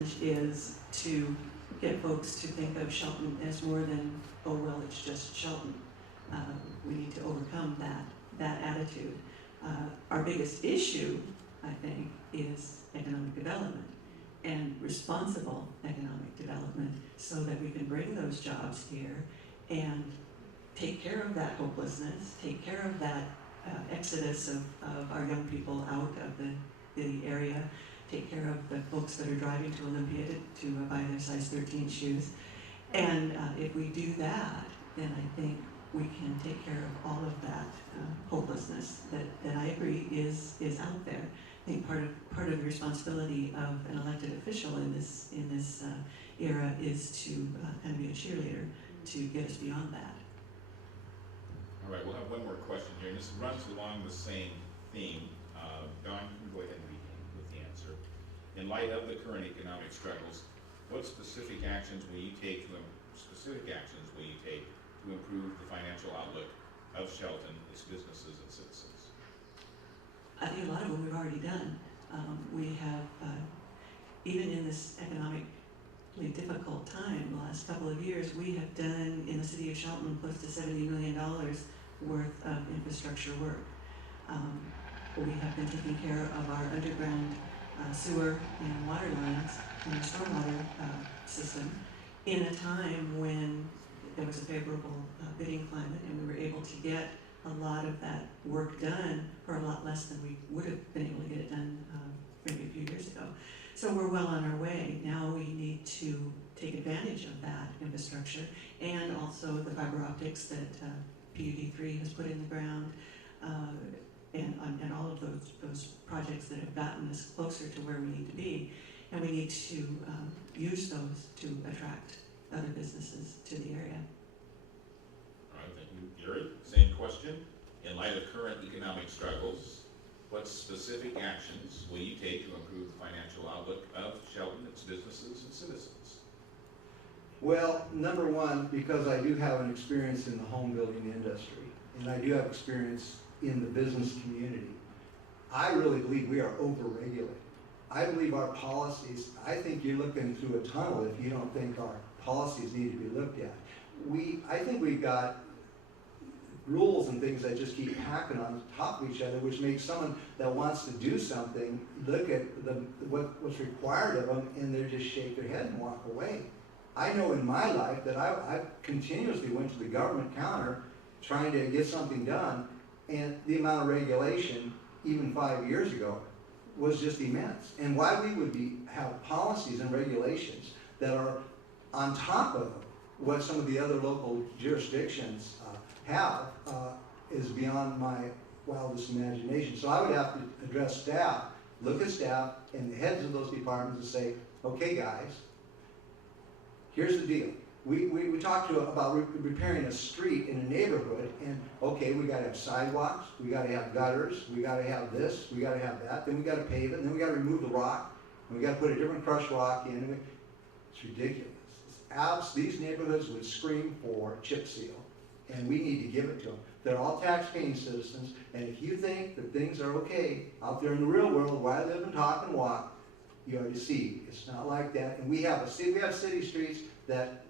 is to get folks to think of Shelton as more than, oh well, it's just Shelton. We need to overcome that attitude. Our biggest issue, I think, is economic development and responsible economic development so that we can bring those jobs here and take care of that hopelessness, take care of that exodus of our young people out of the area, take care of the folks that are driving to Olympia to buy their size 13 shoes. And if we do that, then I think we can take care of all of that hopelessness that I agree is out there. I think part of the responsibility of an elected official in this era is to kind of be a cheerleader to get us beyond that. All right, we'll have one more question here, and this runs along the same theme. Don, you can go ahead and begin with the answer. In light of the current economic struggles, what specific actions will you take to improve the financial outlook of Shelton, its businesses and citizens? I think a lot of them we've already done. We have, even in this economically difficult time, the last couple of years, we have done in the city of Shelton close to $70 million worth of infrastructure work. We have been taking care of our underground sewer and water lines and our stormwater system in a time when there was a favorable bidding climate, and we were able to get a lot of that work done for a lot less than we would have been able to get it done maybe a few years ago. So we're well on our way. Now we need to take advantage of that infrastructure and also the fiber optics that PUD3 has put in the ground, and all of those projects that have gotten us closer to where we need to be. And we need to use those to attract other businesses to the area. All right, thank you, Gary. Same question. In light of current economic struggles, what specific actions will you take to improve the financial outlook of Shelton, its businesses and citizens? Well, number one, because I do have an experience in the home building industry, and I do have experience in the business community, I really believe we are over-regulated. I believe our policies, I think you're looking through a tunnel if you don't think our policies need to be looked at. I think we've got rules and things that just keep hacking on top of each other, which makes someone that wants to do something look at what's required of them, and they just shake their head and walk away. I know in my life that I continuously went to the government counter trying to get something done, and the amount of regulation, even 5 years ago, was just immense. And why we would have policies and regulations that are on top of what some of the other local jurisdictions have is beyond my wildest imagination. So I would have to address staff, look at staff and the heads of those departments and say, okay guys, here's the deal. We talked about repairing a street in a neighborhood, and okay, we got to have sidewalks, we got to have gutters, we got to have this, we got to have that, then we got to pave it, and then we got to remove the rock, and we got to put a different crushed rock in. It's ridiculous. These neighborhoods would scream for chip seal, and we need to give it to them. They're all tax-paying citizens, and if you think that things are okay out there in the real world where I live and talk and walk, you are deceived. It's not like that. And we have city streets that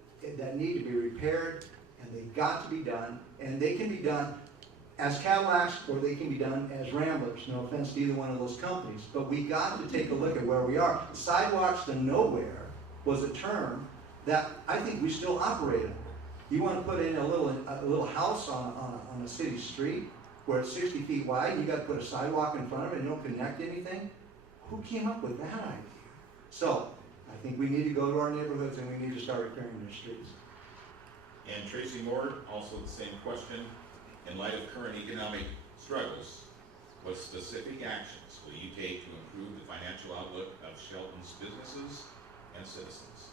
need to be repaired, and they've got to be done, and they can be done as Cadillacs or they can be done as Ramblers. No offense to either one of those companies, but we got to take a look at where we are. Sidewalks to nowhere was a term that I think we still operate under. You want to put in a little house on a city street where it's 60 feet wide, and you got to put a sidewalk in front of it and don't connect anything? Who came up with that idea? So I think we need to go to our neighborhoods and we need to start repairing their streets. And Tracy Moore, also the same question. In light of current economic struggles, what specific actions will you take to improve the financial outlook of Shelton's businesses and citizens?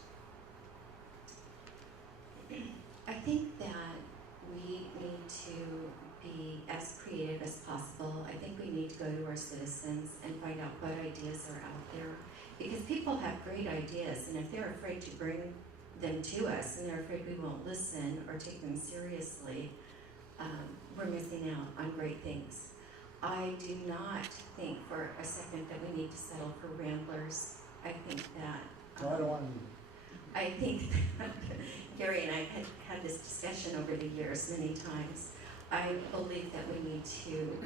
I think that we need to be as creative as possible. I think we need to go to our citizens and find out what ideas are out there. Because people have great ideas, and if they're afraid to bring them to us and they're afraid we won't listen or take them seriously, we're missing out on great things. I do not think for a second that we need to settle for Ramblers. I think that So I don't want, I think that Gary and I have had this discussion over the years many times. I believe that we need to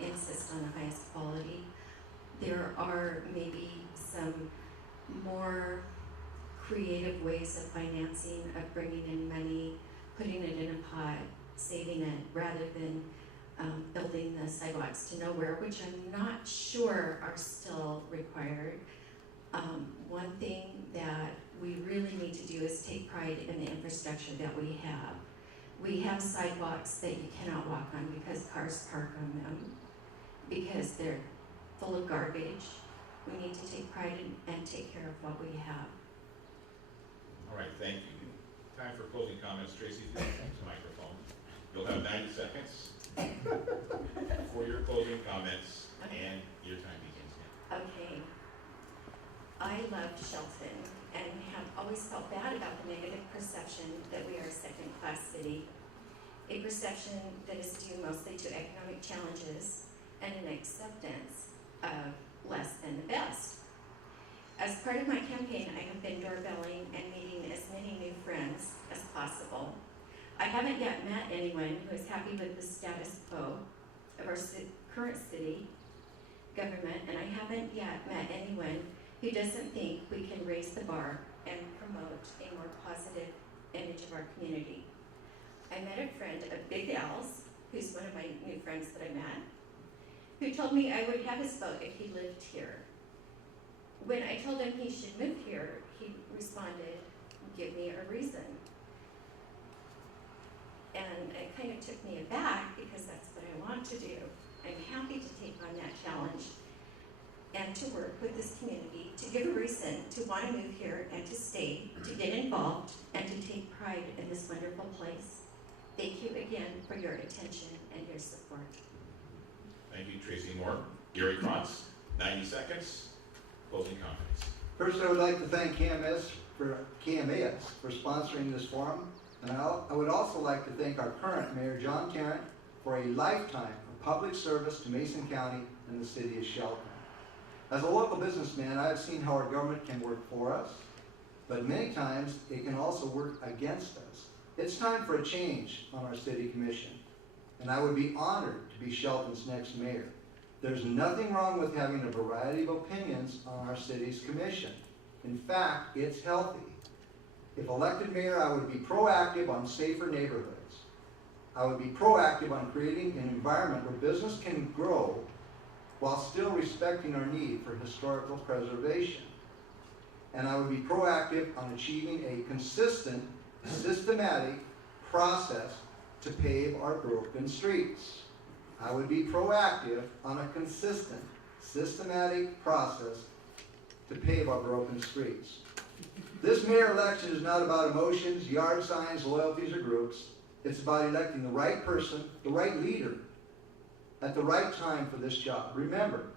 insist on the highest quality. There are maybe some more creative ways of financing, of bringing in money, putting it in a pot, saving it, rather than building the sidewalks to nowhere, which I'm not sure are still required. One thing that we really need to do is take pride in the infrastructure that we have. We have sidewalks that you cannot walk on because cars park on them, because they're full of garbage. We need to take pride in and take care of what we have. All right, thank you. Time for closing comments. Tracy, if you want the microphone. You'll have 90 seconds for your closing comments, and your time begins now. Okay. I loved Shelton and have always felt bad about the negative perception that we are a second-class city, a perception that is due mostly to economic challenges and an acceptance of less than the best. As part of my campaign, I have been doorbelling and meeting as many new friends as possible. I haven't yet met anyone who is happy with the status quo of our current city government, and I haven't yet met anyone who doesn't think we can raise the bar and promote a more positive image of our community. I met a friend of Big Al's, who's one of my new friends that I met, who told me I would have his vote if he lived here. When I told him he should move here, he responded, "Give me a reason." And it kind of took me aback because that's what I want to do. I'm happy to take on that challenge and to work with this community, to give a reason to want to move here and to stay, to get involved, and to take pride in this wonderful place. Thank you again for your attention and your support. Thank you, Tracy Moore. Gary Cronce, 90 seconds. Closing comments. First, I would like to thank KMAS for sponsoring this forum, and I would also like to thank our current Mayor, John Tarrant, for a lifetime of public service to Mason County and the city of Shelton. As a local businessman, I have seen how our government can work for us, but many times it can also work against us. It's time for a change on our city commission, and I would be honored to be Shelton's next mayor. There's nothing wrong with having a variety of opinions on our city's commission. In fact, it's healthy. If elected mayor, I would be proactive on safer neighborhoods. I would be proactive on creating an environment where business can grow while still respecting our need for historical preservation. And I would be proactive on achieving a consistent, systematic process to pave our broken streets. I would be proactive on a consistent, systematic process to pave our broken streets. This mayor election is not about emotions, yard signs, loyalties, or groups. It's about electing the right person, the right leader, at the right time for this job. Remember,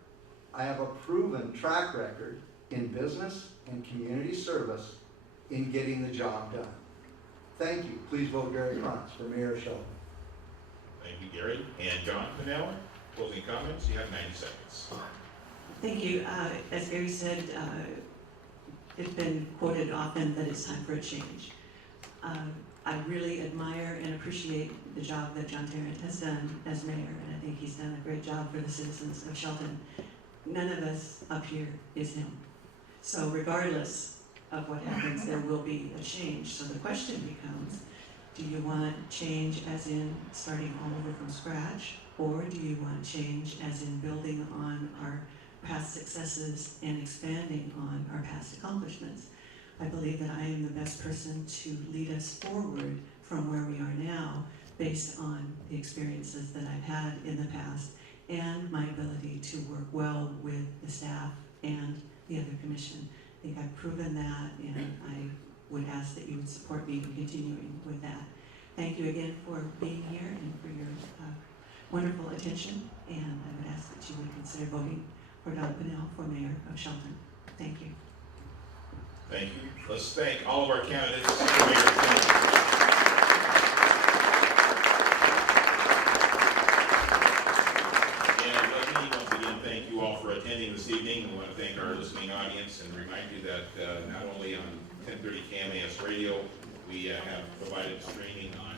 I have a proven track record in business and community service in getting the job done. Thank you. Please vote Gary Cronce for Mayor of Shelton. Thank you, Gary. And John Pannell, closing comments. You have 90 seconds. Thank you. As Gary said, it's been quoted often that it's time for a change. I really admire and appreciate the job that John Tarrant has done as mayor, and I think he's done a great job for the citizens of Shelton. None of us up here is him. So regardless of what happens, there will be a change. So the question becomes, do you want change as in starting all over from scratch, or do you want change as in building on our past successes and expanding on our past accomplishments? I believe that I am the best person to lead us forward from where we are now based on the experiences that I've had in the past and my ability to work well with the staff and the other commission. I think I've proven that, and I would ask that you would support me in continuing with that. Thank you again for being here and for your wonderful attention, and I would ask that you would consider voting for Don Pannell for Mayor of Shelton. Thank you. Thank you. Let's thank all of our candidates for mayor attendance. And let me once again thank you all for attending this evening. I want to thank our listening audience and remind you that not only on 1030 KMAS radio, we have provided streaming on